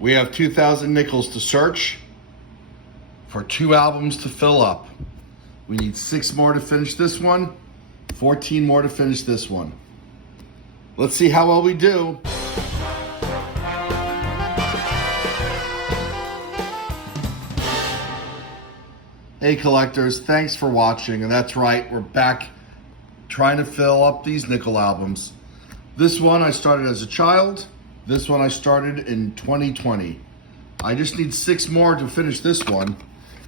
We have 2,000 nickels to search for 2 albums to fill up. We need 6 more to finish this one, 14 more to finish this one. Let's see how well we do. Hey collectors, thanks for watching. And that's right, we're back trying to fill up these nickel albums. This one I started as a child. This one I started in 2020. I just need 6 more to finish this one.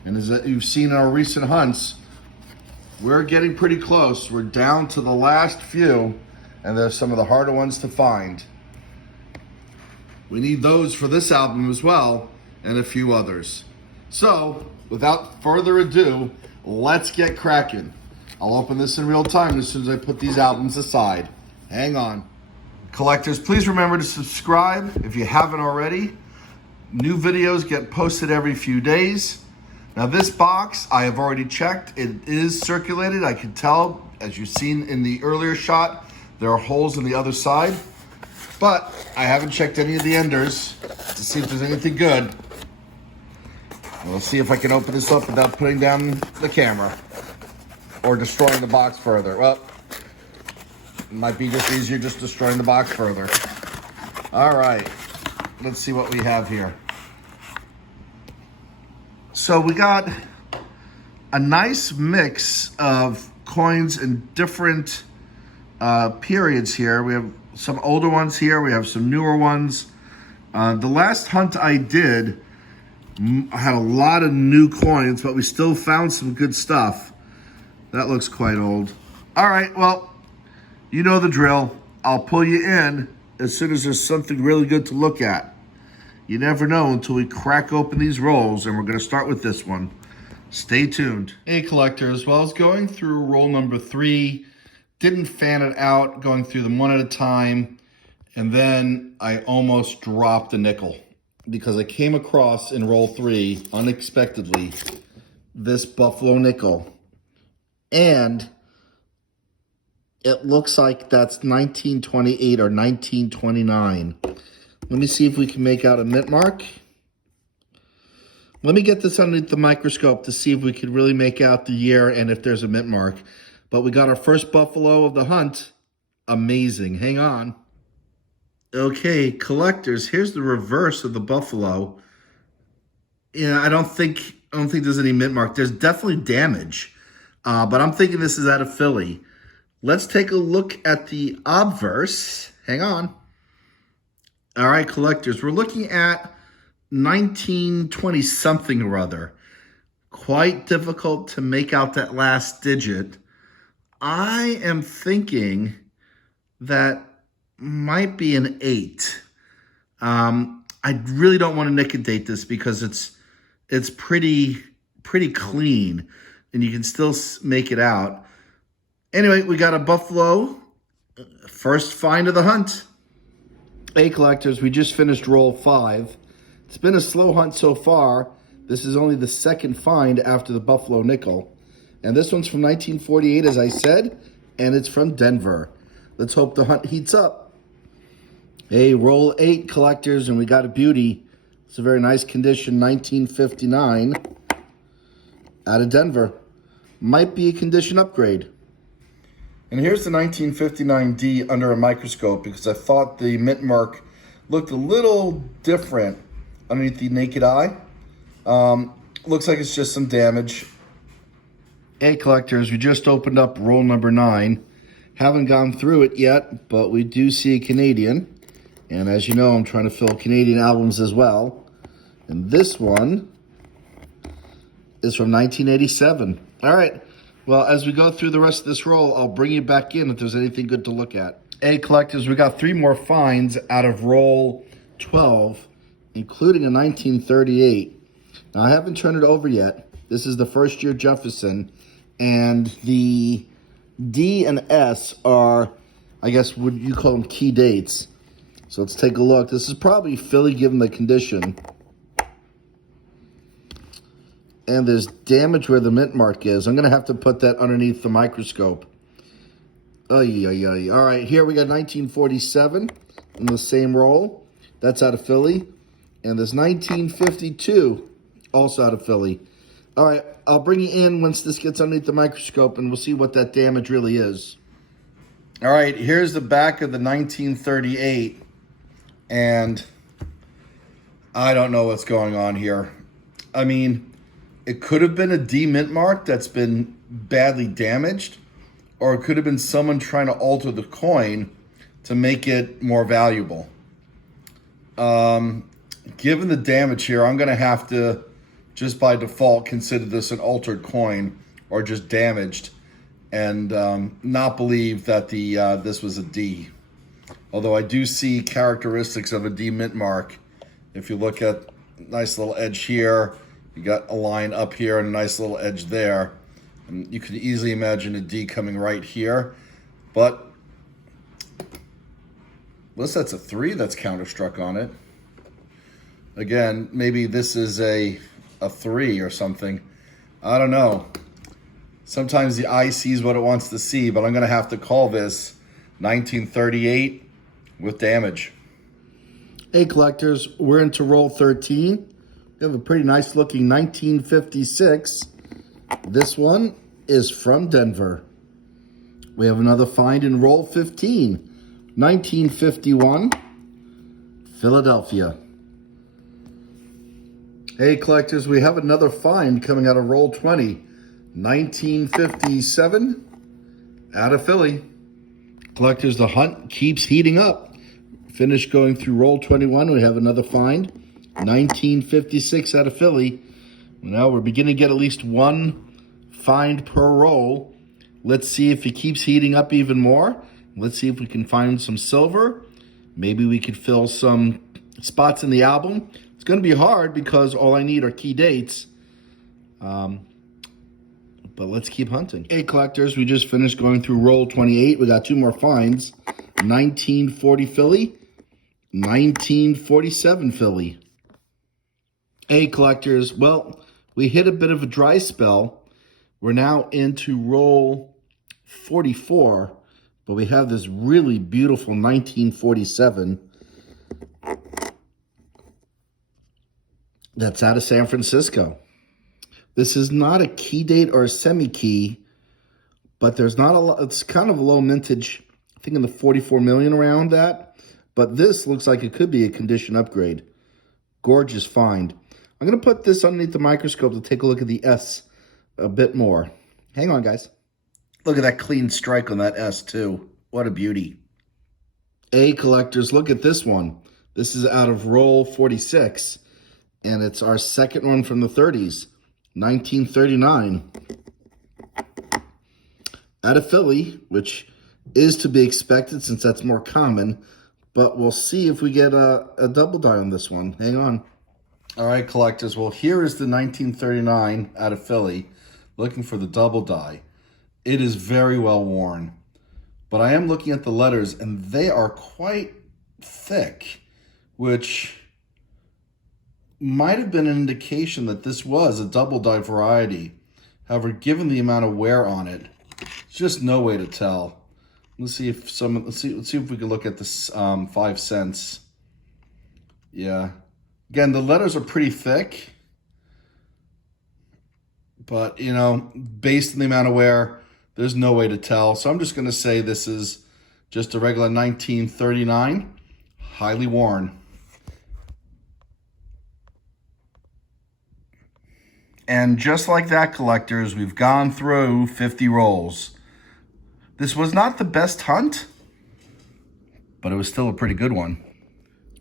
And as you've seen in our recent hunts, we're getting pretty close. We're down to the last few, and they're some of the harder ones to find. We need those for this album as well, and a few others. So, without further ado, let's get cracking. I'll open this in real time as soon as I put these albums aside. Hang on. Collectors, please remember to subscribe if you haven't already. New videos get posted every few days. Now this box, I have already checked. It is circulated. I can tell, as you've seen in the earlier shot, there are holes on the other side. But I haven't checked any of the enders to see if there's anything good. And we'll see if I can open this up without putting down the camera or destroying the box further. Well, it might be just easier just destroying the box further. All right, let's see what we have here. So we got a nice mix of coins in different periods here. We have some older ones here. We have some newer ones. The last hunt I did, I had a lot of new coins, but we still found some good stuff. That looks quite old. All right, well, you know the drill. I'll pull you in as soon as there's something really good to look at. You never know until we crack open these rolls, and we're gonna start with this one. Stay tuned. Hey collectors, well, I was going through roll number 3, didn't fan it out, going through them one at a time, and then I almost dropped a nickel because I came across in roll 3, unexpectedly, this buffalo nickel. And it looks like that's 1928 or 1929. Let me see if we can make out a mint mark. Let me get this underneath the microscope to see if we could really make out the year and if there's a mint mark. But we got our first buffalo of the hunt. Amazing. Hang on. Okay, collectors, here's the reverse of the buffalo. Yeah, I don't think there's any mint mark. There's definitely damage. But I'm thinking this is out of Philly. Let's take a look at the obverse. Hang on. All right, collectors, we're looking at 1920 something or other. Quite difficult to make out that last digit. I am thinking that might be an 8. I really don't want to nick and date this because it's pretty clean, and you can still make it out. Anyway, we got a buffalo, first find of the hunt. Hey collectors, we just finished roll 5. It's been a slow hunt so far. This is only the second find after the buffalo nickel. And this one's from 1948, as I said, and it's from Denver. Let's hope the hunt heats up. Hey, roll 8 collectors, and we got a beauty. It's a very nice condition, 1959, out of Denver. Might be a condition upgrade. And here's the 1959D under a microscope because I thought the mint mark looked a little different underneath the naked eye. Looks like it's just some damage. Hey collectors, we just opened up roll number 9. Haven't gone through it yet, but we do see a Canadian. And as you know, I'm trying to fill Canadian albums as well. And this one is from 1987. All right. Well, as we go through the rest of this roll, I'll bring you back in if there's anything good to look at. Hey, collectors, we got 3 more finds out of roll 12, including a 1938. Now, I haven't turned it over yet. This is the first year Jefferson, and the D and S are, I guess, what you call them key dates. So let's take a look. This is probably Philly given the condition. And there's damage where the mint mark is. I'm going to have to put that underneath the microscope. Ay, ay, ay. All right, here we got 1947 in the same roll. That's out of Philly. And this 1952, also out of Philly. All right, I'll bring you in once this gets underneath the microscope, and we'll see what that damage really is. All right, here's the back of the 1938, and I don't know what's going on here. I mean, it could have been a D mint mark that's been badly damaged, or it could have been someone trying to alter the coin to make it more valuable. Given the damage here, I'm going to have to, just by default, consider this an altered coin or just damaged, and not believe that this was a D. Although I do see characteristics of a D mint mark. If you look at nice little edge here, you got a line up here and a nice little edge there. And you could easily imagine a D coming right here. But unless that's a 3 that's counterstruck on it. Again, maybe this is a 3 or something. I don't know. Sometimes the eye sees what it wants to see, but I'm going to have to call this 1938 with damage. Hey, collectors, we're into roll 13. We have a pretty nice looking 1956. This one is from Denver. We have another find in roll 15. 1951, Philadelphia. Hey, collectors, we have another find coming out of roll 20. 1957, out of Philly. Collectors, the hunt keeps heating up. Finished going through roll 21. We have another find. 1956 out of Philly. Now we're beginning to get at least one find per roll. Let's see if it keeps heating up even more. Let's see if we can find some silver. Maybe we could fill some spots in the album. It's going to be hard because all I need are key dates. But let's keep hunting. Hey, collectors, we just finished going through roll 28. We got two more finds. 1940 Philly, 1947 Philly. Hey, collectors, well, we hit a bit of a dry spell. We're now into roll 44, but we have this really beautiful 1947 that's out of San Francisco. This is not a key date or a semi-key, but there's not a lot. It's kind of a low mintage, I think in the 44 million around that. But this looks like it could be a condition upgrade. Gorgeous find. I'm going to put this underneath the microscope to take a look at the S a bit more. Hang on, guys. Look at that clean strike on that S, too. What a beauty. Hey, collectors, look at this one. This is out of roll 46, and it's our second one from the 30s. 1939, out of Philly, which is to be expected since that's more common, but we'll see if we get a double die on this one. Hang on. All right, collectors, well, here is the 1939 out of Philly, looking for the double die. It is very well worn, but I am looking at the letters, and they are quite thick, which might have been an indication that this was a double die variety. However, given the amount of wear on it, there's just no way to tell. Let's see if we can look at this 5 cents. Yeah. Again, the letters are pretty thick, but you know, based on the amount of wear, there's no way to tell. So I'm just going to say this is just a regular 1939, highly worn. And just like that, collectors, we've gone through 50 rolls. This was not the best hunt, but it was still a pretty good one.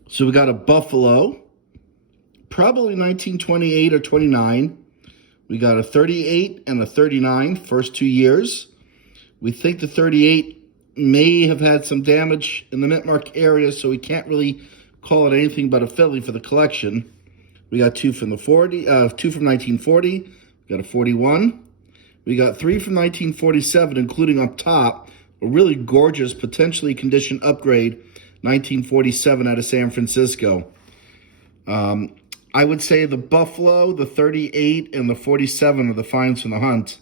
So we got a Buffalo, probably 1928 or 29. We got a 38 and a 39, first 2 years. We think the 38 may have had some damage in the mint mark area, so we can't really call it anything but a Philly for the collection. We got two from 1940. We got a 41. We got 3 from 1947, including up top, a really gorgeous, potentially conditioned upgrade, 1947 out of San Francisco. I would say the Buffalo, the 38, and the 47 are the finds from the hunt.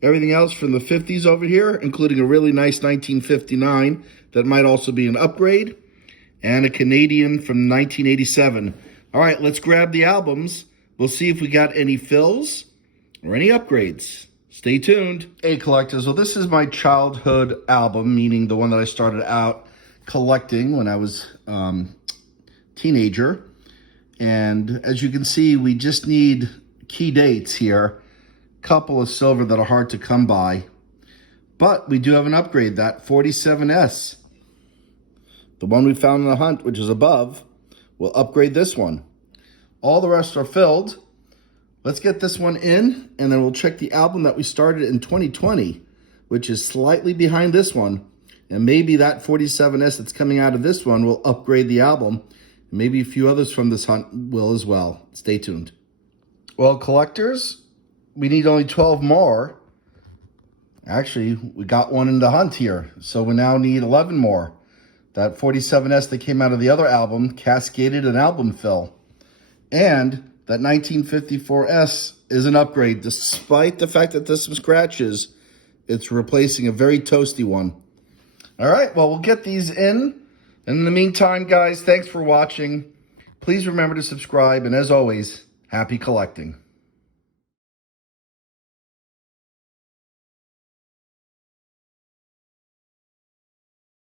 Everything else from the 50s over here, including a really nice 1959 that might also be an upgrade, and a Canadian from 1987. All right, let's grab the albums. We'll see if we got any fills or any upgrades. Stay tuned. Hey, collectors. Well, this is my childhood album, meaning the one that I started out collecting when I was teenager. And as you can see, we just need key dates here. A couple of silver that are hard to come by. But we do have an upgrade, that 47S. The one we found in the hunt, which is above, we'll upgrade this one. All the rest are filled. Let's get this one in, and then we'll check the album that we started in 2020, which is slightly behind this one. And maybe that 47S that's coming out of this one will upgrade the album. Maybe a few others from this hunt will as well. Stay tuned. Well, collectors, we need only 12 more. Actually, we got one in the hunt here, so we now need 11 more. That 47S that came out of the other album cascaded an album fill. And that 1954S is an upgrade. Despite the fact that there's some scratches, it's replacing a very toasty one. All right, well, we'll get these in. And in the meantime, guys, thanks for watching. Please remember to subscribe. And as always, happy collecting.